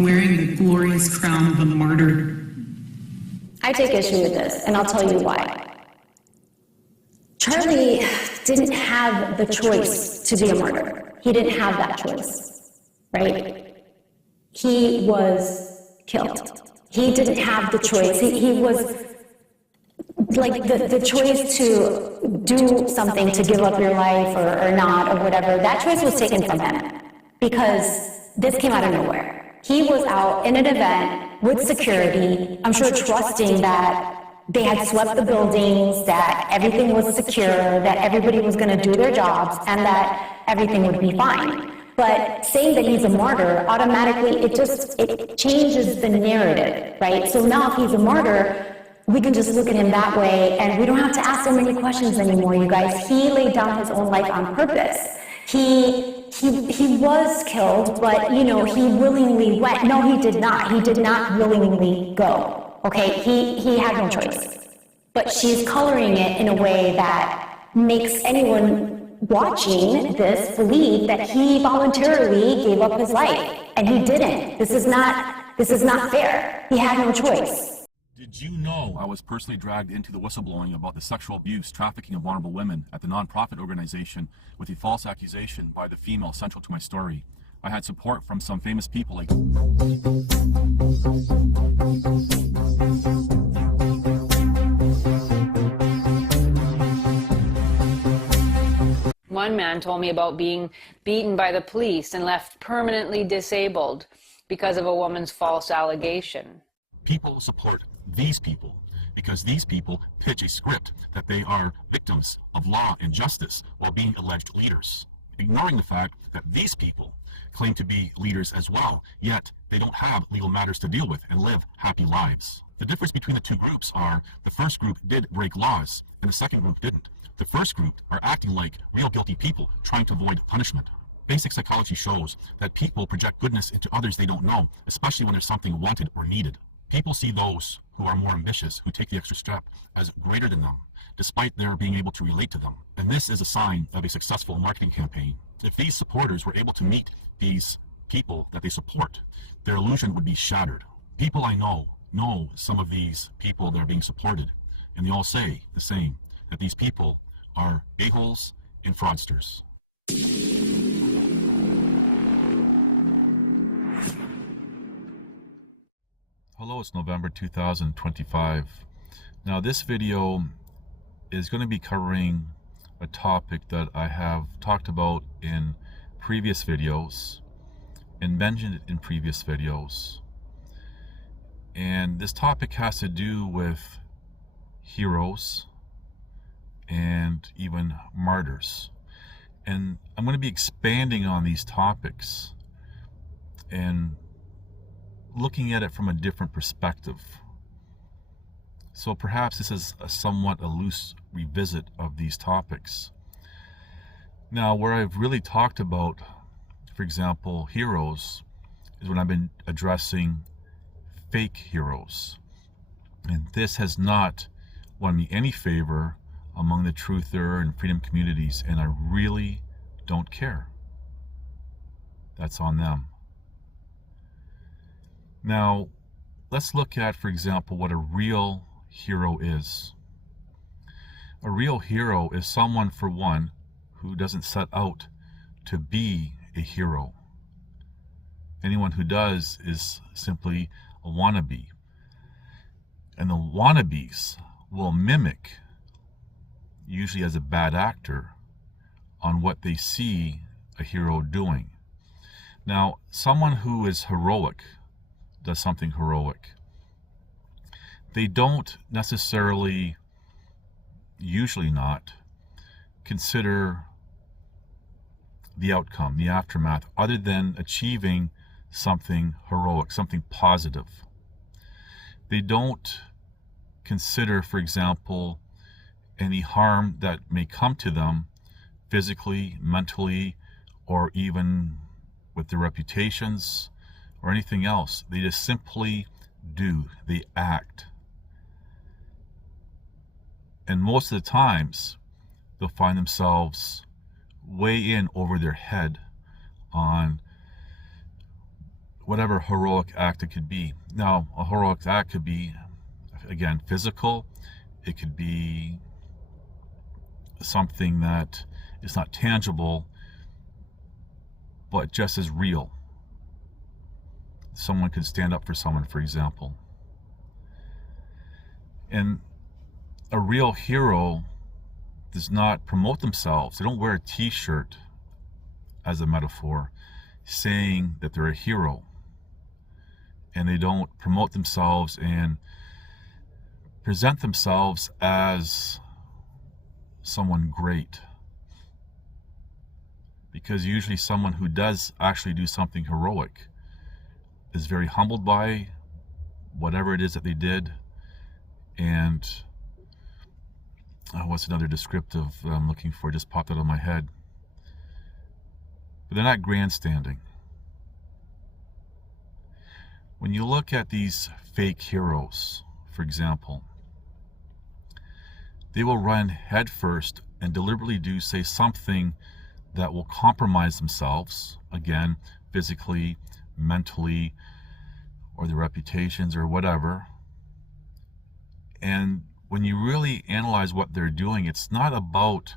wearing the glorious crown of a martyr. I take issue with this, and I'll tell you why. Charlie didn't have the choice to be a martyr. He didn't have that choice, right? He was killed. He didn't have the choice. He was like the choice to do something, to give up your life or not, or whatever. That choice was taken from him because this came out of nowhere. He was out in an event with security, I'm sure trusting that they had swept the buildings, that everything was secure, that everybody was going to do their jobs, and that everything would be fine. But saying that he's a martyr, automatically, it changes the narrative, right? So now if he's a martyr, we can just look at him that way, and we don't have to ask so many questions anymore, you guys. He laid down his own life on purpose. He was killed, but, you know, he willingly went. No, he did not. He did not willingly go. Okay, he had no choice. But she's coloring it in a way that makes anyone watching this believe that he voluntarily gave up his life, and he didn't. This is not fair. He had no choice. Did you know I was personally dragged into the whistleblowing about the sexual abuse, trafficking of vulnerable women at the nonprofit organization with a false accusation by the female central to my story? I had support from some famous people like One man told me about being beaten by the police and left permanently disabled because of a woman's false allegation. people support these people because these people pitch a script that they are victims of law and justice while being alleged leaders, ignoring the fact that these people claim to be leaders as well, yet they don't have legal matters to deal with and live happy lives. The difference between the two groups are the first group did break laws and the second group didn't. The first group are acting like real guilty people trying to avoid punishment. Basic psychology shows that people project goodness into others they don't know, especially when there's something wanted or needed. People see those who are more ambitious, who take the extra step, as greater than them, despite their being able to relate to them. And this is a sign of a successful marketing campaign. If these supporters were able to meet these people that they support, their illusion would be shattered. People I know some of these people that are being supported, and they all say the same, that these people are a-holes and fraudsters. Hello, it's November 2025. Now this video is going to be covering a topic that I have talked about in previous videos and mentioned in previous videos. And this topic has to do with heroes and even martyrs. And I'm going to be expanding on these topics and looking at it from a different perspective. So perhaps this is a somewhat loose revisit of these topics. Now, where I've really talked about, for example, heroes, is when I've been addressing fake heroes. And this has not won me any favor among the truther and freedom communities, and I really don't care. That's on them. Now, let's look at, for example, what a real hero is. A real hero is someone, for one, who doesn't set out to be a hero. Anyone who does is simply a wannabe. And the wannabes will mimic, usually as a bad actor, on what they see a hero doing. Now, someone who is heroic, does something heroic, they don't necessarily, usually not, consider the outcome, the aftermath, other than achieving something heroic, something positive. They don't consider, for example, any harm that may come to them physically, mentally, or even with their reputations or anything else. They just simply do, they act. And most of the times, they'll find themselves way in over their head on whatever heroic act it could be. Now, a heroic act could be, again, physical. It could be something that is not tangible, but just as real. Someone could stand up for someone, for example. And a real hero does not promote themselves. They don't wear a t-shirt, as a metaphor, saying that they're a hero. And they don't promote themselves and present themselves as someone great. Because usually someone who does actually do something heroic is very humbled by whatever it is that they did. And what's another descriptive that I'm looking for? Just popped out of my head. But they're not grandstanding. When you look at these fake heroes, for example, they will run headfirst and deliberately say something that will compromise themselves, again, physically, mentally, or their reputations or whatever. And when you really analyze what they're doing, it's not about,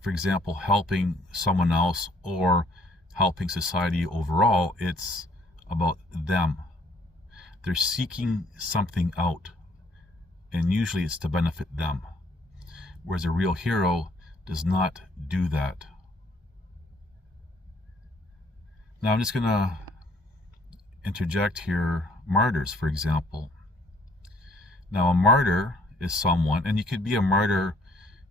for example, helping someone else or helping society overall. It's about them. They're seeking something out, and usually it's to benefit them. Whereas a real hero does not do that. Now I'm just going to interject here, martyrs, for example. Now a martyr is someone, and you could be a martyr,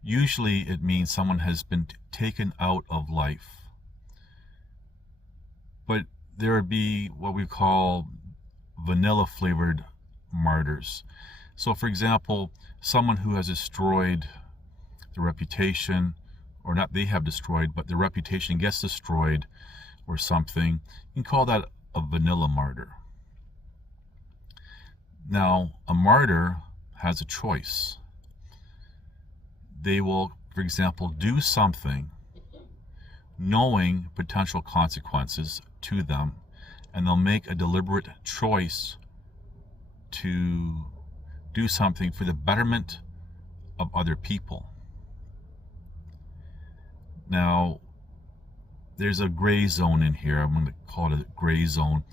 usually it means someone has been taken out of life. But there would be what we call vanilla flavored martyrs. So for example, someone who has destroyed the reputation, or not they have destroyed, but the reputation gets destroyed or something, you can call that a vanilla martyr. Now, a martyr has a choice. They will, for example, do something knowing potential consequences to them, and they'll make a deliberate choice to do something for the betterment of other people. Now, there's a gray zone in here. I'm going to call it a gray zone,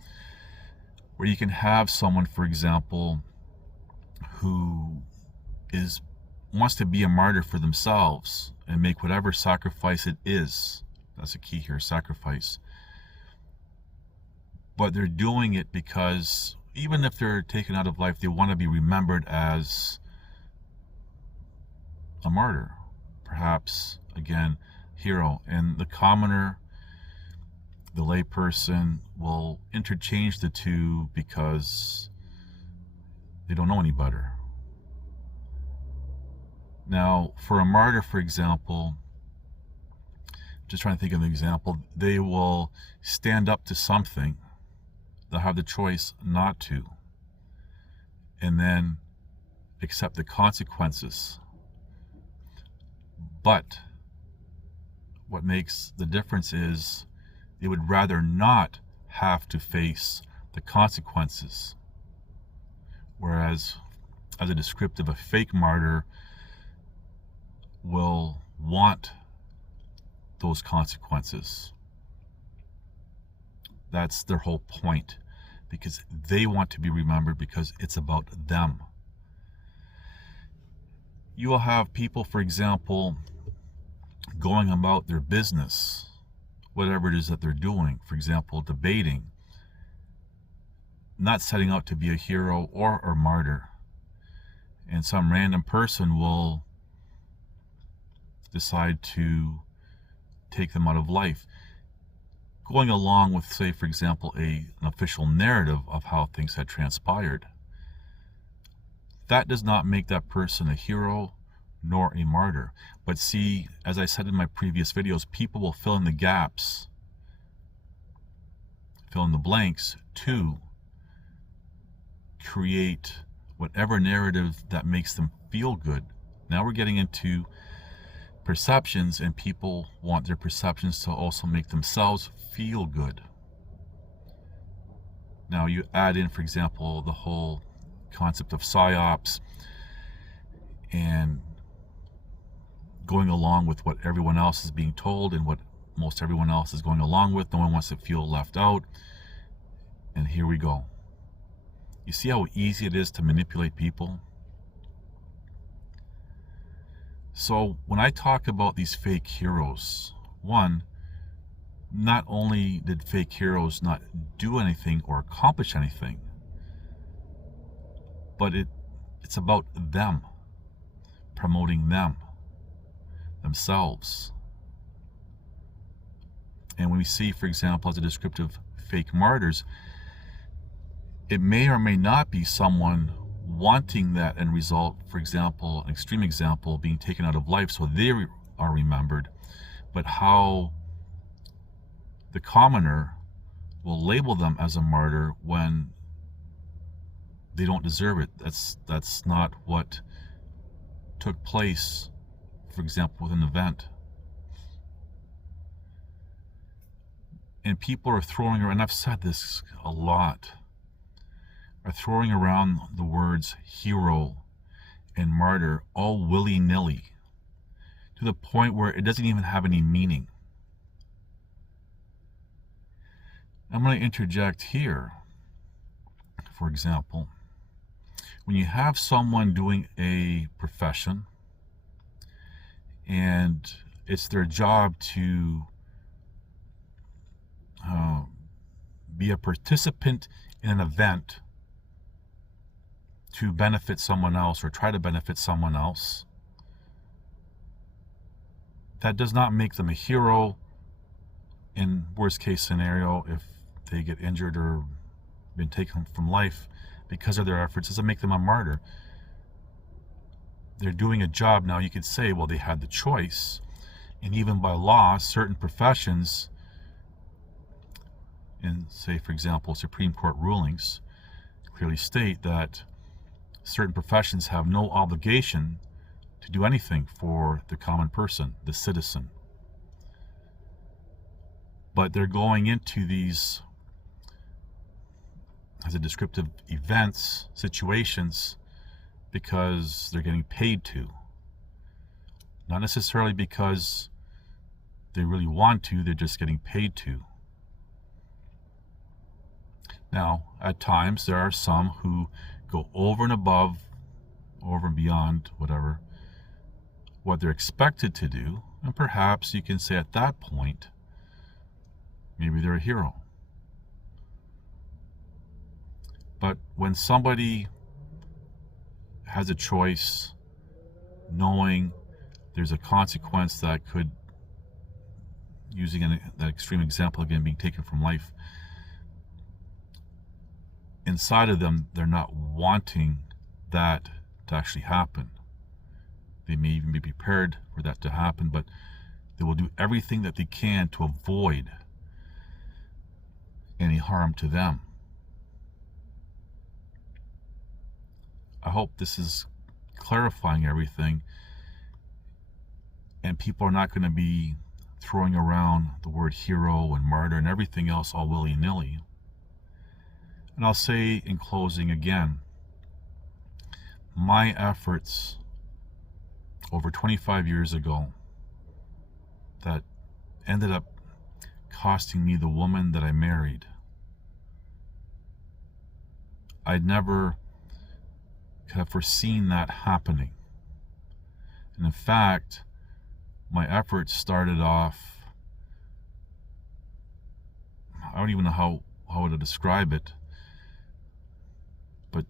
where you can have someone, for example, who wants to be a martyr for themselves and make whatever sacrifice it is. That's a key here, sacrifice. But they're doing it because even if they're taken out of life, they want to be remembered as a martyr. Perhaps, again, hero. And the commoner, the layperson, will interchange the two because they don't know any better. Now, for a martyr, for example, just trying to think of an example, they will stand up to something. They'll have the choice not to, and then accept the consequences. But what makes the difference is they would rather not have to face the consequences. Whereas, as a descriptive, a fake martyr will want those consequences. That's their whole point, because they want to be remembered because it's about them. You will have people, for example, going about their business, whatever it is that they're doing, for example, debating, not setting out to be a hero or a martyr. And some random person will decide to take them out of life, going along with, say, for example, an official narrative of how things had transpired. That does not make that person a hero nor a martyr. But see, as I said in my previous videos, people will fill in the gaps, fill in the blanks to create whatever narrative that makes them feel good. Now we're getting into perceptions, and people want their perceptions to also make themselves feel good. Now you add in, for example, the whole concept of psyops and going along with what everyone else is being told and what most everyone else is going along with. No one wants to feel left out. And here we go. You see how easy it is to manipulate people? So when I talk about these fake heroes, one, not only did fake heroes not do anything or accomplish anything, but it's about them, promoting themselves. And when we see, for example, as a descriptive fake martyrs, it may or may not be someone wanting that end result. For example, an extreme example, being taken out of life so they are remembered, but how the commoner will label them as a martyr when they don't deserve it. That's not what took place, for example, with an event. And people are throwing around, and I've said this a lot, are throwing around the words hero and martyr all willy-nilly to the point where it doesn't even have any meaning. I'm going to interject here. For example, when you have someone doing a profession and it's their job to be a participant in an event to benefit someone else or try to benefit someone else, that does not make them a hero. In worst case scenario, if they get injured or been taken from life because of their efforts, doesn't make them a martyr. They're doing a job. Now you could say, well, they had the choice, and even by law, certain professions, in, say, for example, Supreme Court rulings clearly state that certain professions have no obligation to do anything for the common person, the citizen. But they're going into these, as a descriptive events, situations, because they're getting paid to. Not necessarily because they really want to, they're just getting paid to. Now, at times, there are some who go over and above, over and beyond, whatever, what they're expected to do, and perhaps you can say at that point, maybe they're a hero. But when somebody has a choice, knowing there's a consequence that could, using that extreme example again, being taken from life, inside of them, they're not wanting that to actually happen. They may even be prepared for that to happen, but they will do everything that they can to avoid any harm to them. I hope this is clarifying everything, and people are not going to be throwing around the word hero and martyr and everything else all willy-nilly. And I'll say in closing again, my efforts over 25 years ago that ended up costing me the woman that I married, I'd never could have foreseen that happening. And in fact, my efforts started off, I don't even know how to describe it, but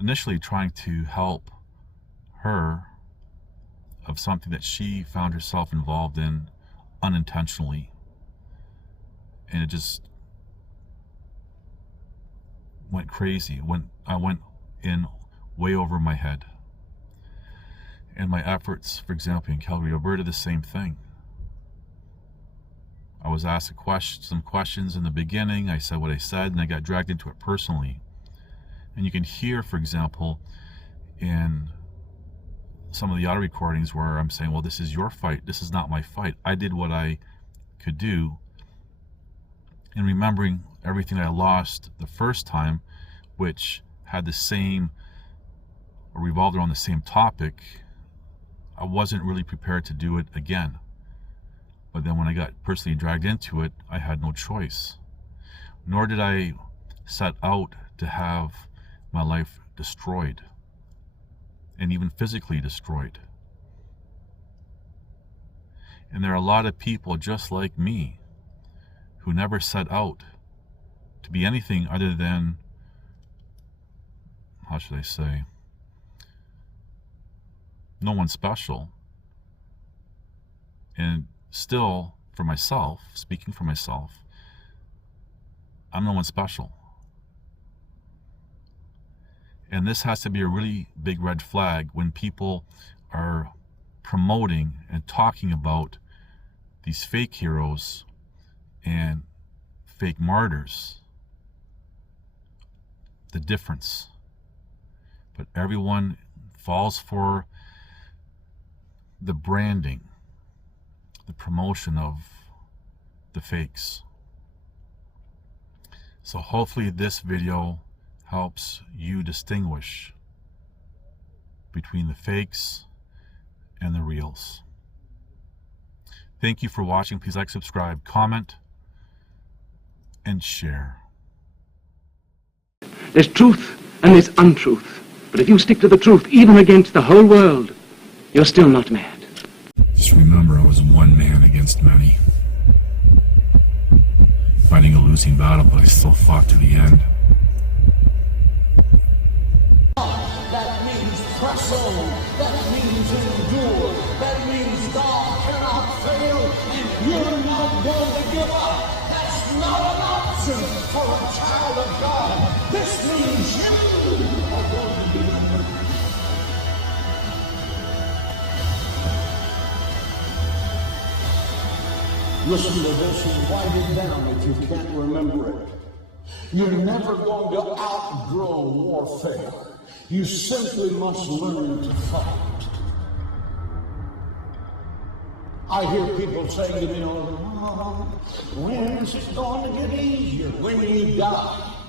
initially trying to help her of something that she found herself involved in unintentionally. And it just went crazy. I went in way over my head. And my efforts, for example, in Calgary, Alberta, the same thing. I was asked some questions in the beginning. I said what I said, and I got dragged into it personally. And you can hear, for example, in some of the audio recordings where I'm saying, well, this is your fight. This is not my fight. I did what I could do, and remembering everything I lost the first time, which had the same, or revolved around the same topic, I wasn't really prepared to do it again. But then when I got personally dragged into it, I had no choice. Nor did I set out to have my life destroyed, and even physically destroyed. And there are a lot of people just like me who never set out to be anything other than, how should I say, no one special. And still, for myself, speaking for myself, I'm no one special. And this has to be a really big red flag when people are promoting and talking about these fake heroes and fake martyrs. The difference. But everyone falls for the branding, the promotion of the fakes. So hopefully this video helps you distinguish between the fakes and the reals. Thank you for watching. Please like, subscribe, comment, and share. There's truth and there's untruth. But if you stick to the truth, even against the whole world, you're still not mad. Just remember, I was one man against many. Fighting a losing battle, but I still fought to the end. That means press on. That means endure. That means God cannot fail, and you're not going to give up. That's not an option for a child of God. This means you are going to be remembered. Listen to this and write it down if you can't remember it. You're never going to outgrow warfare. You simply must learn to fight. I hear people saying to me, oh, when is it going to get easier? When you die.